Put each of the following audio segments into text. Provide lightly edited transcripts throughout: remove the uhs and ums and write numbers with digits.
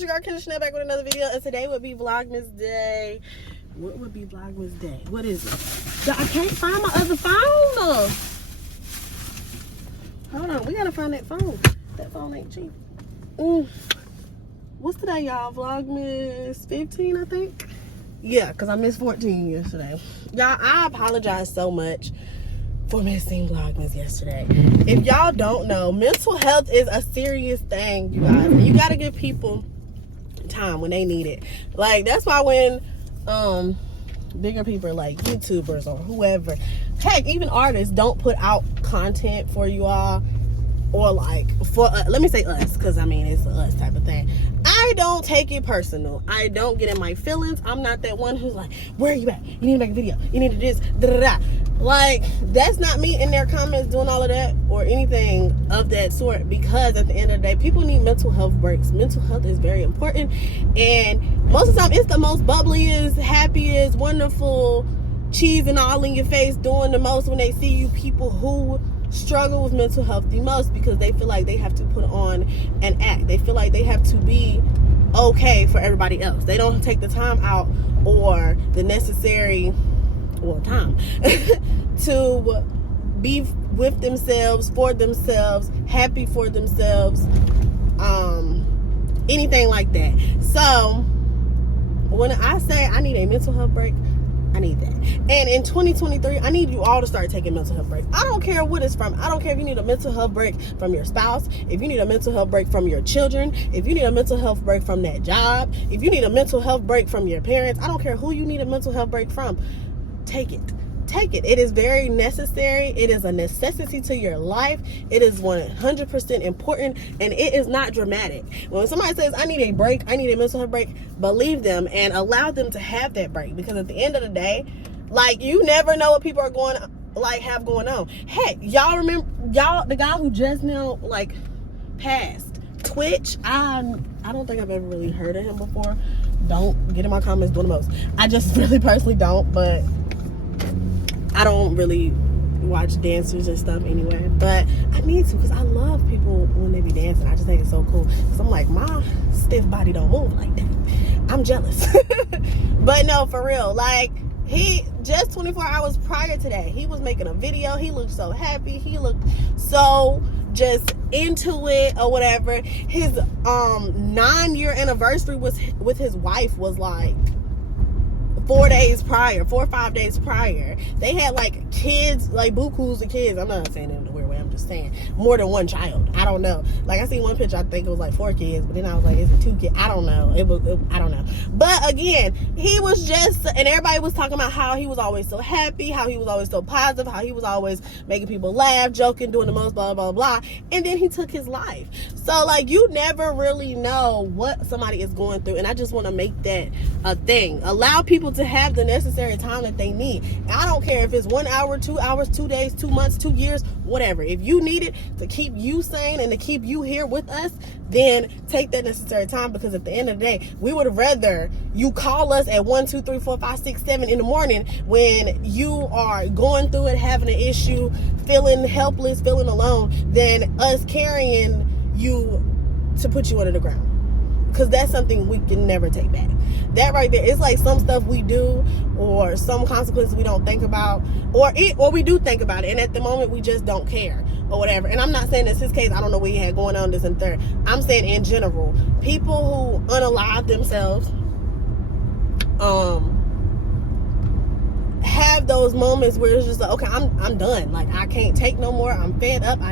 it's your girl Kenzie back with another video, and today would be Vlogmas Day. What would be Vlogmas Day? What is it? I can't find my other phone. Hold on, we gotta find that phone. That phone ain't cheap. What's today, y'all? Vlogmas 15, I think. Yeah, because I missed 14 yesterday. Y'all, I apologize so much for missing Vlogmas yesterday. If y'all don't know, mental health is a serious thing, you guys. You gotta give people time when they need it. Like, that's why when bigger people like YouTubers or whoever, heck, even artists don't put out content for you all, or like for let me say us, because I mean it's a us type of thing. I don't take it personal. I don't get in my feelings. I'm not that one who's like, where are you at? You need to make a video. You need to do this, da-da-da. Like, that's not me in their comments doing all of that or anything of that sort, because at the end of the day, people need mental health breaks. Mental health is very important, and most of the time it's the most bubbliest, happiest, wonderful, cheese and all in your face doing the most when they see you people who struggle with mental health the most, because they feel like they have to put on an act. They feel like they have to be okay for everybody else. They don't take the time out or the necessary time to be with themselves, for themselves, happy for themselves, anything like that. So when I say I need a mental health break, I need that. And in 2023, I need you all to start taking mental health breaks. I don't care what it's from. I don't care if you need a mental health break from your spouse, if you need a mental health break from your children, if you need a mental health break from that job, if you need a mental health break from your parents. I don't care who you need a mental health break from. Take it. Take it. It is very necessary. It is a necessity to your life. It is 100% important, and it is not dramatic. When somebody says, I need a break, I need a mental health break, believe them and allow them to have that break, because at the end of the day, like, you never know what people are have going on. Heck, y'all remember, the guy who just now, like, passed, Twitch? I don't think I've ever really heard of him before. Don't get in my comments doing the most. I just really personally don't, but I don't really watch dancers and stuff anyway, but I need to, because I love people when they be dancing. I just think it's so cool, because I'm like, my stiff body don't move like that. I'm jealous. But no, for real, like, he just 24 hours prior to that, he was making a video. He looked so happy. He looked so just into it or whatever. His 9-year anniversary with his wife was like 4 or 5 days prior. They had like kids, like bukus of kids. I'm not saying it in a weird way, I'm just saying more than one child. I don't know. Like, I seen one picture, I think it was like 4 kids, but then I was like, is it 2 kids? I don't know. I don't know. But again, he was just, and everybody was talking about how he was always so happy, how he was always so positive, how he was always making people laugh, joking, doing the most, blah, blah, blah. And then he took his life. So, like, you never really know what somebody is going through. And I just want to make that a thing. Allow people to have the necessary time that they need. And I don't care if it's 1 hour, 2 hours, 2 days, 2 months, 2 years, whatever. If you need it to keep you sane and to keep you here with us, then take that necessary time, because at the end of the day, we would rather you call us at 1, 2, 3, 4, 5, 6, 7 in the morning when you are going through it, having an issue, feeling helpless, feeling alone, than us carrying you to put you under the ground. Because that's something we can never take back. That right there, it's like some stuff we do, or some consequences we don't think about, or we do think about it, and at the moment we just don't care or whatever. And I'm not saying that's his case. I don't know what he had going on, this and third. I'm saying in general, people who unalive themselves have those moments where it's just like, okay, I'm done. Like, I can't take no more. I'm fed up. I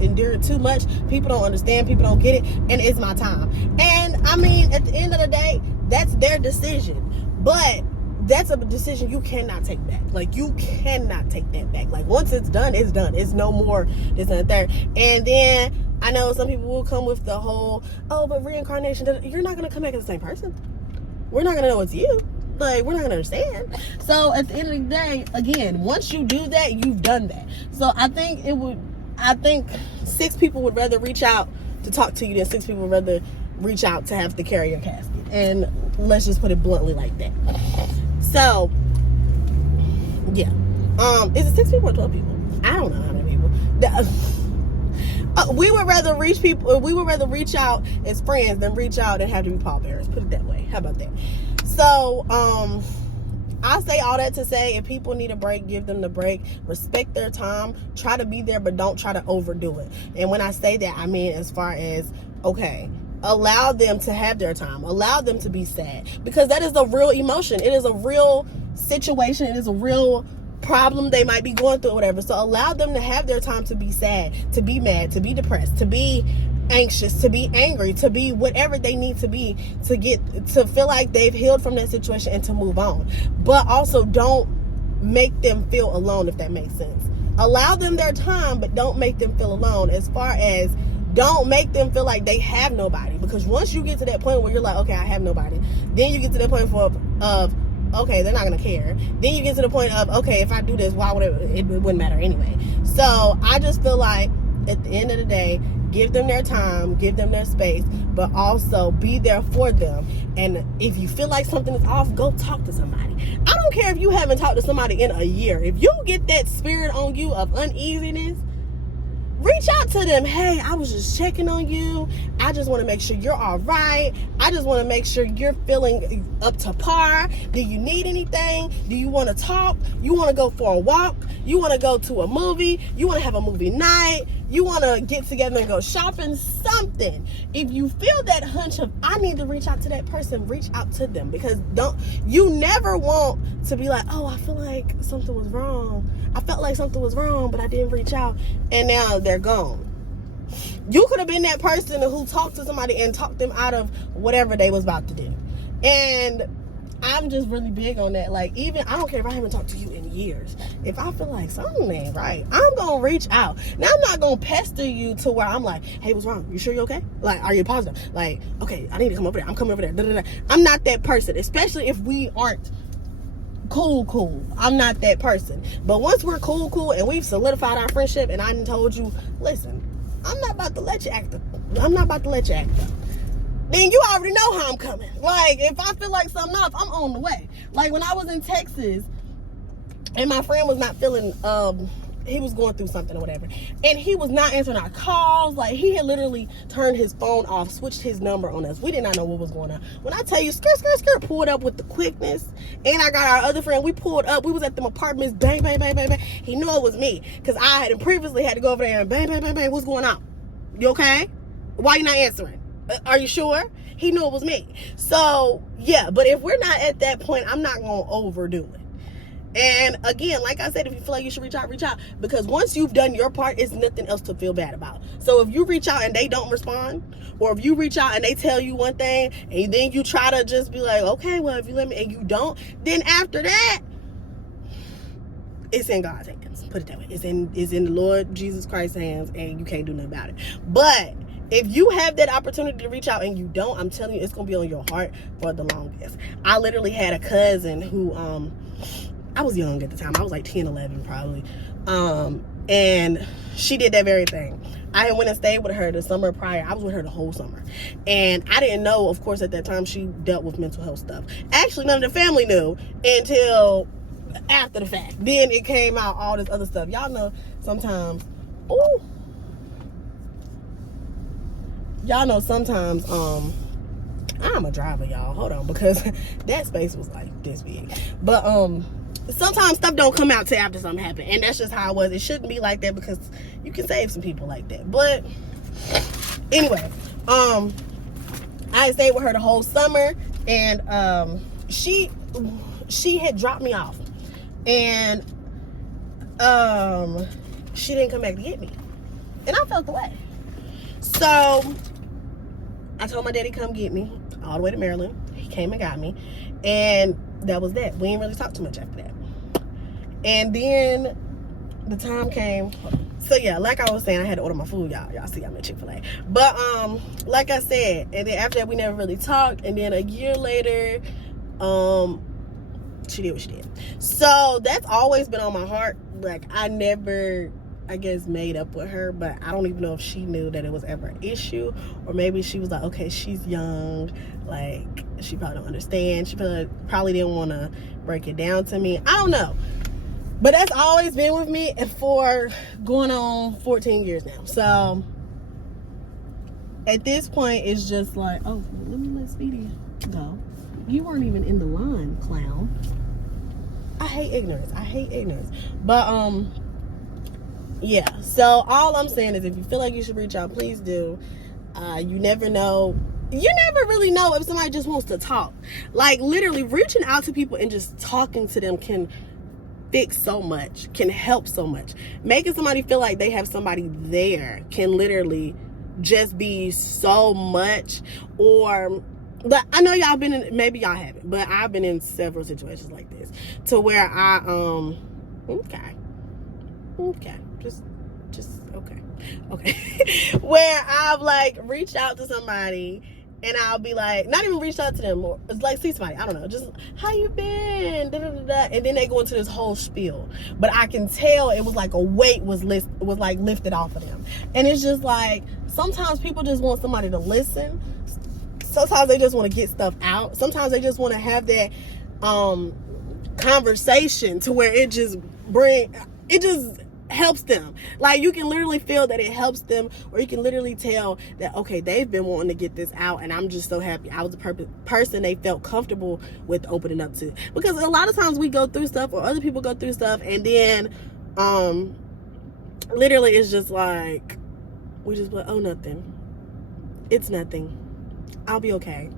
endured too much. People don't understand. People don't get it, and it's my time. And I mean, at the end of the day, that's their decision, but that's a decision you cannot take back. Like, you cannot take that back. Like, once it's done, it's done. It's no more this and that. And then I know some people will come with the whole, oh, but reincarnation, you're not going to come back as the same person. We're not going to know it's you. Like, we're not gonna understand. So at the end of the day, again, once you do that, you've done that. So I think 6 people would rather reach out to talk to you than 6 people would rather reach out to have to carry your casket. And let's just put it bluntly like that. So yeah, is it 6 people or 12 people? I don't know how many people. We would rather reach people. We would rather reach out as friends than reach out and have to be pallbearers. Put it that way. How about that? So, I say all that to say, if people need a break, give them the break. Respect their time. Try to be there, but don't try to overdo it. And when I say that, I mean as far as, okay, allow them to have their time. Allow them to be sad, because that is a real emotion. It is a real situation. It is a real problem they might be going through or whatever. So allow them to have their time to be sad, to be mad, to be depressed, to be anxious, to be angry, to be whatever they need to be to get to feel like they've healed from that situation and to move on. But also don't make them feel alone, if that makes sense. Allow them their time, but don't make them feel alone, as far as don't make them feel like they have nobody. Because once you get to that point where you're like, okay, I have nobody, then you get to that point of okay, they're not gonna care. Then you get to the point of, okay, if I do this, why would it wouldn't matter anyway. So I just feel like at the end of the day, give them their time, give them their space, but also be there for them. And if you feel like something is off, go talk to somebody. I don't care if you haven't talked to somebody in a year. If you get that spirit on you of uneasiness, reach out to them. Hey, I was just checking on you. I just want to make sure you're all right. I just want to make sure you're feeling up to par. Do you need anything? Do you want to talk? You want to go for a walk? You want to go to a movie? You want to have a movie night? You want to get together and go shopping? Something. If you feel that hunch of, I need to reach out to that person, reach out to them. Because you never want to be like, oh, I feel like something was wrong. I felt like something was wrong, but I didn't reach out, and now they're gone. You could have been that person who talked to somebody and talked them out of whatever they was about to do. And I'm just really big on that. Like, even, I don't care if I haven't talked to you in years. If I feel like something ain't right, I'm going to reach out. Now, I'm not going to pester you to where I'm like, hey, what's wrong? You sure you're okay? Like, are you positive? Like, okay, I need to come over there. I'm coming over there. Da, da, da. I'm not that person, especially if we aren't cool. I'm not that person. But once we're cool and we've solidified our friendship and I done told you, listen, I'm not about to let you act up. I'm not about to let you act up. Then you already know how I'm coming. Like, if I feel like something off, I'm on the way. Like, when I was in Texas and my friend was not feeling, he was going through something or whatever, and he was not answering our calls. Like, he had literally turned his phone off, switched his number on us. We did not know what was going on. When I tell you, skirt, pulled up with the quickness, and I got our other friend, we pulled up, we was at them apartments, bang, he knew it was me, because I had previously had to go over there and bang, what's going on? You okay? Why you not answering? Are you sure? He knew it was me. So, yeah, but if we're not at that point, I'm not going to overdo it. And again, like I said, if you feel like you should reach out, because once you've done your part, it's nothing else to feel bad about. So if you reach out and they don't respond, or if you reach out and they tell you one thing and then you try to just be like, okay, well, if you let me, and you don't, then after that, it's in God's hands. Put it that way. It's in the Lord Jesus Christ's hands, and you can't do nothing about it. But if you have that opportunity to reach out and you don't, I'm telling you, it's going to be on your heart for the longest. I literally had a cousin who, I was young at the time. I was like 10, 11 probably. And she did that very thing. I went and stayed with her the summer prior. I was with her the whole summer. And I didn't know, of course, at that time she dealt with mental health stuff. Actually, none of the family knew until after the fact. Then it came out, all this other stuff. Y'all know sometimes, I'm a driver, y'all. Hold on, because that space was like this big. But, sometimes stuff don't come out till after something happened, and that's just how it was. It shouldn't be like that, because you can save some people like that. But anyway, I stayed with her the whole summer, and she had dropped me off, and she didn't come back to get me, and I felt the way. So I told my daddy come get me all the way to Maryland. He came and got me, and that was that. We didn't really talk too much after that. And then the time came. So yeah, like I was saying, I had to order my food, y'all. Y'all see I'm at Chick-fil-A. But like I said, and then after that we never really talked. And then a year later, she did what she did. So that's always been on my heart. Like, I never, I guess, made up with her, but I don't even know if she knew that it was ever an issue, or maybe she was like, okay, she's young, like, she probably don't understand. She probably didn't want to break it down to me. I don't know. But that's always been with me for going on 14 years now. So at this point, it's just like, oh, let me let Speedy go. You weren't even in the line, clown. I hate ignorance. But yeah, so all I'm saying is if you feel like you should reach out, please do. You never know. You never really know if somebody just wants to talk. Like, literally reaching out to people and just talking to them can fix so much, can help so much. Making somebody feel like they have somebody there can literally just be so much. But I know y'all been in, maybe y'all haven't, but I've been in several situations like this to where I where I've like reached out to somebody and I'll be like, not even reached out to them, or it's like see somebody, I don't know, just how you been, da, da, da, da. And then they go into this whole spiel, but I can tell it was like a weight was like lifted off of them. And it's just like sometimes people just want somebody to listen. Sometimes they just want to get stuff out. Sometimes they just want to have that conversation to where it just helps them. Like, you can literally feel that it helps them, or you can literally tell that, okay, they've been wanting to get this out, and I'm just so happy I was the person they felt comfortable with opening up to. Because a lot of times we go through stuff, or other people go through stuff, and then literally it's just like we just like, oh, nothing, it's nothing, I'll be okay,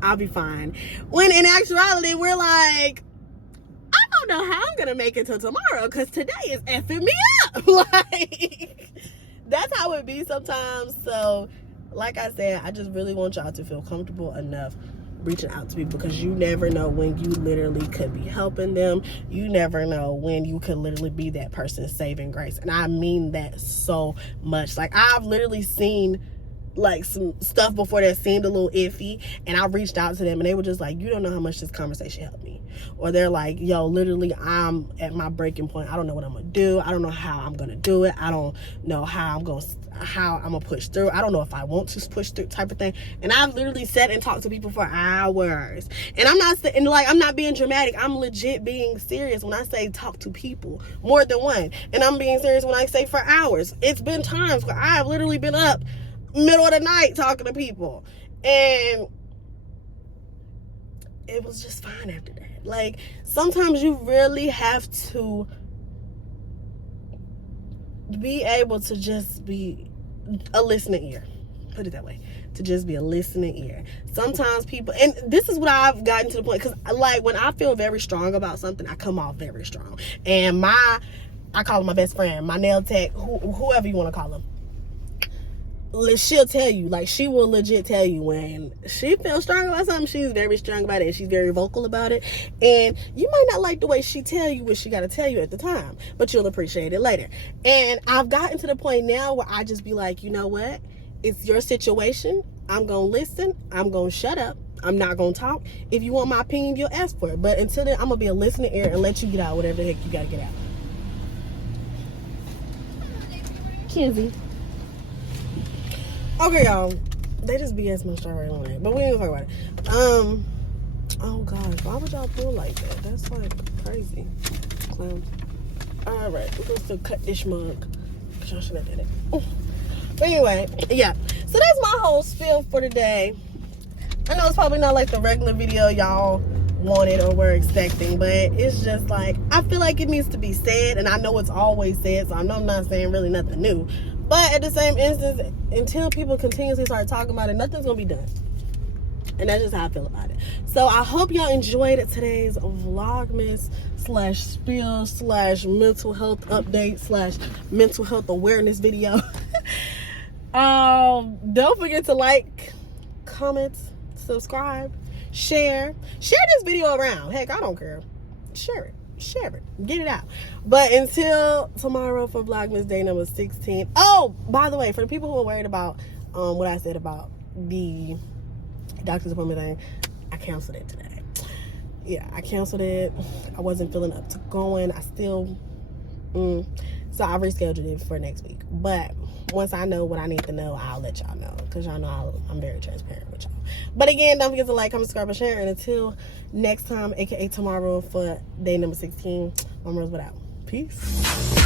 I'll be fine. When in actuality, we're like, I don't know how I'm gonna make it till tomorrow because today is effing me up. Like, that's how it be sometimes. So, like I said, I just really want y'all to feel comfortable enough reaching out to people, because you never know when you literally could be helping them. You never know when you could literally be that person's saving grace. And I mean that so much. Like, I've literally seen like some stuff before that seemed a little iffy, and I reached out to them and they were just like, you don't know how much this conversation helped me. Or they're like, yo, literally I'm at my breaking point, I don't know what I'm gonna do, I don't know how I'm gonna do it, I don't know how I'm gonna push through, I don't know if I want to push through, type of thing. And I've literally sat and talked to people for hours, and I'm not being dramatic, I'm legit being serious when I say talk to people, more than one. And I'm being serious when I say for hours. It's been times where I've literally been up middle of the night talking to people, and it was just fine after that. Like, sometimes you really have to be able to just be a listening ear, put it that way, to just be a listening ear. Sometimes people, and this is what I've gotten to the point, because like when I feel very strong about something, I come off very strong. And I call him my best friend, my nail tech, whoever you want to call him, she'll tell you, like, she will legit tell you when she feels strong about something, she's very strong about it, and she's very vocal about it. And you might not like the way she tell you what she got to tell you at the time, but you'll appreciate it later. And I've gotten to the point now where I just be like, you know what, it's your situation, I'm gonna listen, I'm gonna shut up, I'm not gonna talk. If you want my opinion, you'll ask for it, but until then, I'm gonna be a listening ear and let you get out whatever the heck you gotta get out. Kenzie. Okay, y'all, they just BS my strawberry lemonade, but we ain't gonna talk about it. Oh gosh, why would y'all pull like that? That's like crazy. Clowns. All right, we're gonna still cut this mug, because y'all should have did it. But anyway, yeah, so that's my whole spiel for today. I know it's probably not like the regular video y'all wanted or were expecting, but it's just like, I feel like it needs to be said, and I know it's always said, so I know I'm not saying really nothing new. But at the same instance, until people continuously start talking about it, nothing's gonna be done. And that's just how I feel about it. So I hope y'all enjoyed today's Vlogmas / spill / mental health update / mental health awareness video. Don't forget to like, comment, subscribe, share this video around. Heck, I don't care. Share it, get it out. But until tomorrow for Vlogmas day number 16. Oh, by the way, for the people who are worried about what I said about the doctor's appointment thing, I canceled it today. Yeah, I canceled it. I wasn't feeling up to going. I still so I rescheduled it for next week. But once I know what I need to know, I'll let y'all know, because y'all know I'm very transparent with y'all. But again, don't forget to like, comment, subscribe, and share. And until next time, aka tomorrow for day number 16, I'm Rosebuds out. Peace.